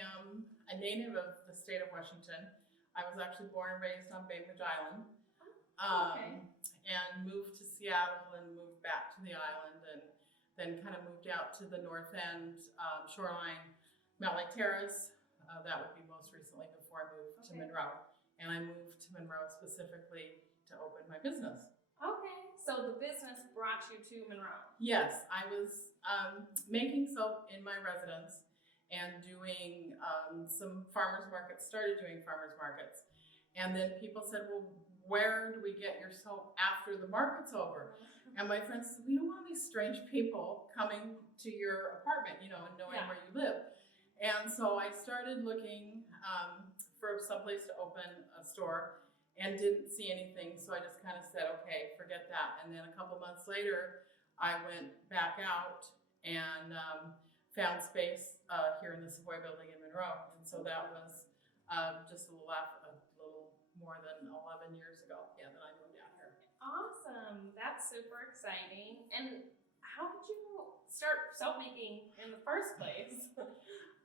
am a native of the state of Washington. I was actually born and raised on Bainbridge Island. And moved to Seattle and moved back to the island, and then kind of moved out to the north end, shoreline, Mount Lake Terrace. That would be most recently before I moved to Monroe. And I moved to Monroe specifically to open my business. Okay, so the business brought you to Monroe. Yes, I was making soap in my residence and doing some farmers markets, started doing farmers markets. And then people said, well, where do we get your soap after the market's over? And my friends said, we don't want these strange people coming to your apartment, and knowing where you live. And so I started looking for someplace to open a store and didn't see anything. So I just kind of said, okay, forget that. And then a couple months later, I went back out and found space here in the Savoy building in Monroe. And so that was just a little more than 11 years ago, that I moved out here. Awesome. That's super exciting. And how did you start soap making in the first place?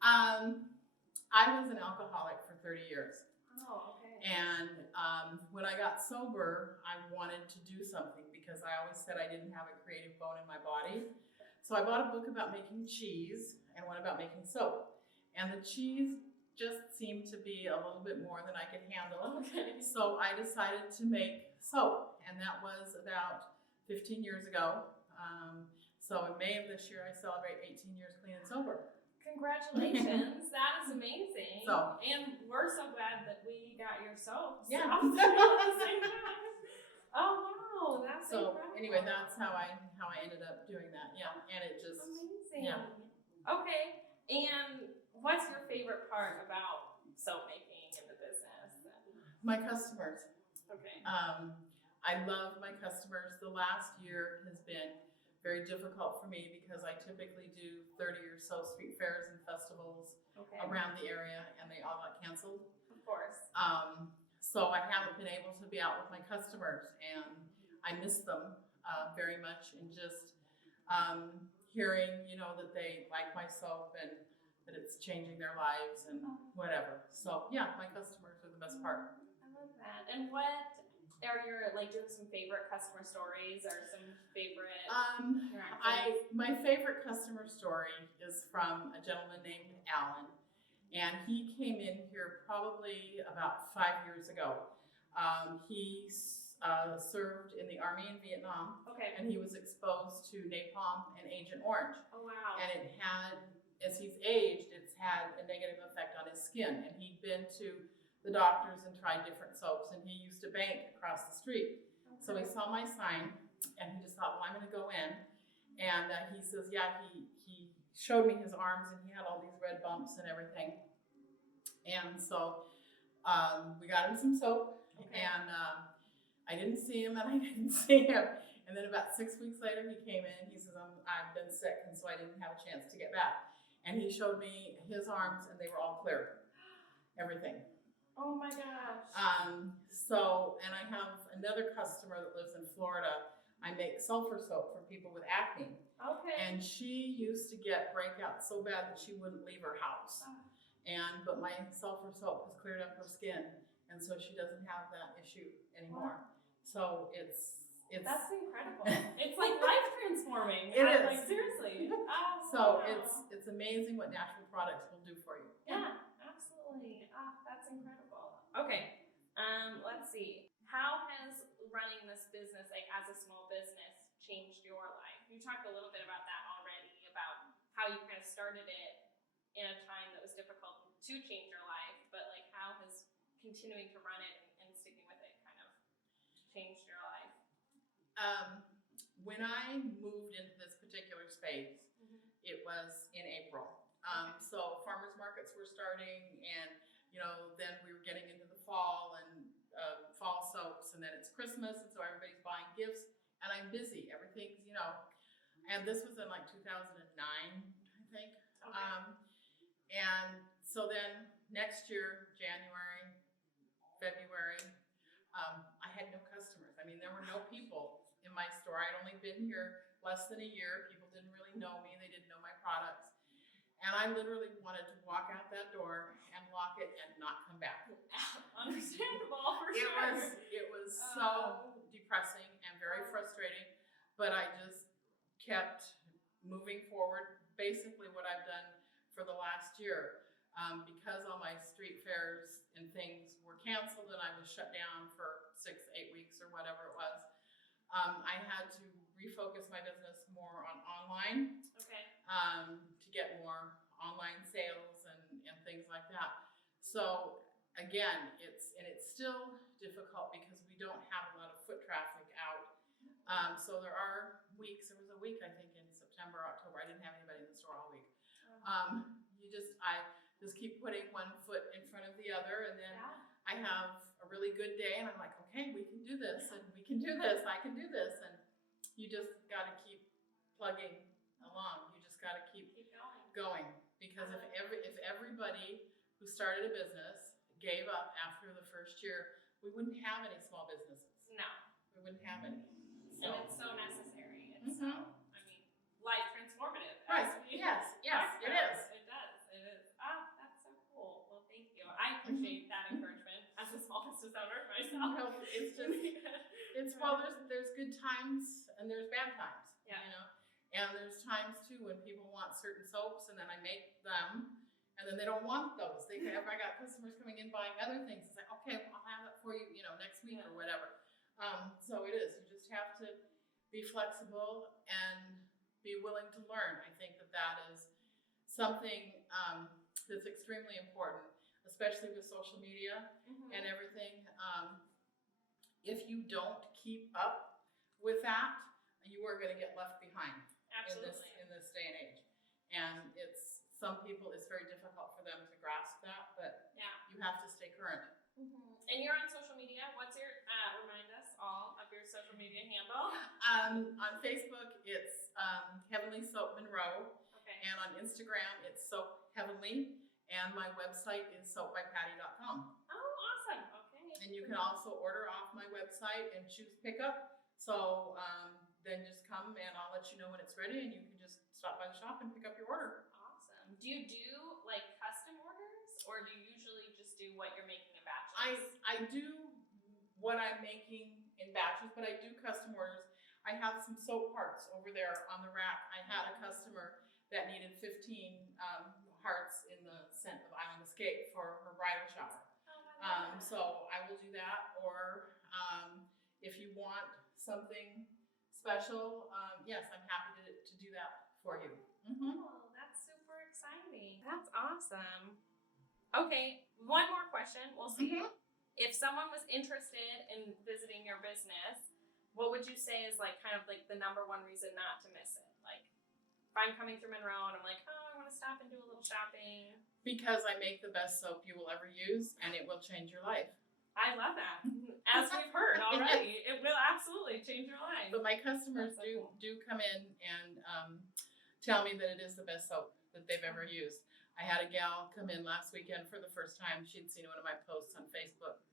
I was an alcoholic for 30 years. Oh, okay. And when I got sober, I wanted to do something because I always said I didn't have a creative bone in my body. So I bought a book about making cheese and one about making soap. And the cheese just seemed to be a little bit more than I could handle. Okay. So I decided to make soap, and that was about 15 years ago. So in May of this year, I celebrate 18 years clean and sober. Congratulations. That is amazing. And we're so glad that we got your soap. Yeah. At the same time. Oh, wow. That's incredible. Anyway, that's how I ended up doing that. Yeah. And it just amazing. Yeah. Okay. And what's your favorite part about soap making in the business? My customers. Okay. I love my customers. The last year has been very difficult for me because I typically do 30 or so street fairs and festivals around the area, and they all got canceled. Of course. So I haven't been able to be out with my customers, and I miss them very much, and just hearing, that they like my soap and that it's changing their lives and whatever. So yeah, my customers are the best part. I love that. And what are your, do you have some favorite customer stories or some favorite my favorite customer story is from a gentleman named Alan, and he came in here probably about 5 years ago. He served in the Army in Vietnam, and he was exposed to napalm and Agent Orange. Oh, wow. And it had, as he's aged, it's had a negative effect on his skin, and he'd been to the doctors and tried different soaps, and he used a bank across the street. So he saw my sign, and he just thought, well, I'm going to go in. And he says, yeah, he showed me his arms, and he had all these red bumps and everything. And so we got him some soap, and I didn't see him, and I didn't see him. And then about 6 weeks later, he came in, and he says, I've been sick, and so I didn't have a chance to get back. And he showed me his arms, and they were all clear, everything. Oh my gosh. And I have another customer that lives in Florida. I make sulfur soap for people with acne. Okay. And she used to get breakouts so bad that she wouldn't leave her house. But my sulfur soap has cleared up her skin, and so she doesn't have that issue anymore. Wow. So it's that's incredible. It's like life transforming. It is. Like, seriously. So wow. It's amazing what natural products will do for you. Yeah, absolutely. That's incredible. Okay. Let's see. How has running this business, as a small business, changed your life? You talked a little bit about that already, about how you kind of started it in a time that was difficult to change your life, but how has continuing to run it and sticking with it kind of changed your life? When I moved into this particular space, it was in April. So farmers markets were starting, and then we were getting into the fall and fall soaps, and then it's Christmas, and so everybody's buying gifts, and I'm busy. Everything's, and this was in 2009, I think. And so then next year, January, February, I had no customers. I mean, there were no people in my store. I'd only been here less than a year. People didn't really know me. They didn't know my products. And I literally wanted to walk out that door so depressing and very frustrating, but I just kept moving forward. Basically what I've done for the last year, because all my street fairs and things were canceled and I was shut down for 6-8 weeks or whatever it was, I had to refocus my business more on online. Okay. To get more online sales and things like that. So again, it's still difficult because we don't have a lot of foot traffic out. So there are weeks, there was a week I think in September, October, I didn't have anybody in the store all week. I just keep putting one foot in front of the other, and then I have a really good day and I'm like, okay, we can do this and we can do this, I can do this. And you just gotta keep plugging along. You just gotta keep going. Because if everybody who started a business gave up after the first year, we wouldn't have any small businesses. No. We wouldn't have any. So. And it's so necessary. It's so, I mean, life transformative. Right. Yes, it is. It does. It is. That's so cool. Well, thank you. I appreciate that encouragement as a small business owner myself. No, it's just, well, there's good times and there's bad times. Yeah. You know? And there's times too when people want certain soaps and then I make them and then they don't want those. I got customers coming in buying other things. It's like, okay, well, I'll have it for you, next week or whatever. So it is. You just have to be flexible and be willing to learn. I think that is something that's extremely important, especially with social media and everything. If you don't keep up with that, you are going to get left behind. Absolutely. In this day and age. And some people, it's very difficult for them to grasp that, but you have to stay current. And you're on social media. What's your, remind us all of your social media handle? On Facebook, it's Heavenly Soap Monroe. Okay. And on Instagram, it's Soap Heavenly. And my website is soapbypatti.com. Oh, awesome. Okay. And you can also order off my website and choose pickup. So, then just come and I'll let you know when it's ready and you can just stop by the shop and pick up your order. Awesome. Do you do like custom orders or do you usually just do what you're making in batches? I do what I'm making in batches, but I do custom orders. I have some soap hearts over there on the rack. I had a customer that needed 15 hearts in the scent of Island Escape for her bridal shower. So I will do that, or if you want something special, yes, I'm happy to do that for you. Oh, that's super exciting. That's awesome. Okay, one more question. We'll see. If someone was interested in visiting your business, what would you say is like kind of like the number one reason not to miss it? Like if I'm coming through Monroe and I'm like, oh, I want to stop and do a little shopping. Because I make the best soap you will ever use and it will change your life. I love that. As we've heard already, it will absolutely change your life. But my customers do come in and tell me that it is the best soap that they've ever used. I had a gal come in last weekend for the first time. She'd seen one of my posts on Facebook.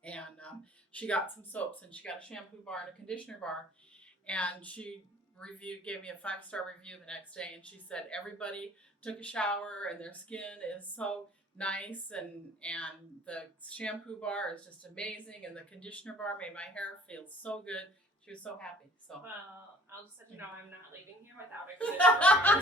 And she got some soaps and she got a shampoo bar and a conditioner bar. And she gave me a 5-star review the next day. And she said, everybody took a shower and their skin is so nice and the shampoo bar is just amazing and the conditioner bar made my hair feel so good. She was so happy. So well, I'll just let you know I'm not leaving here without a conditioner bar.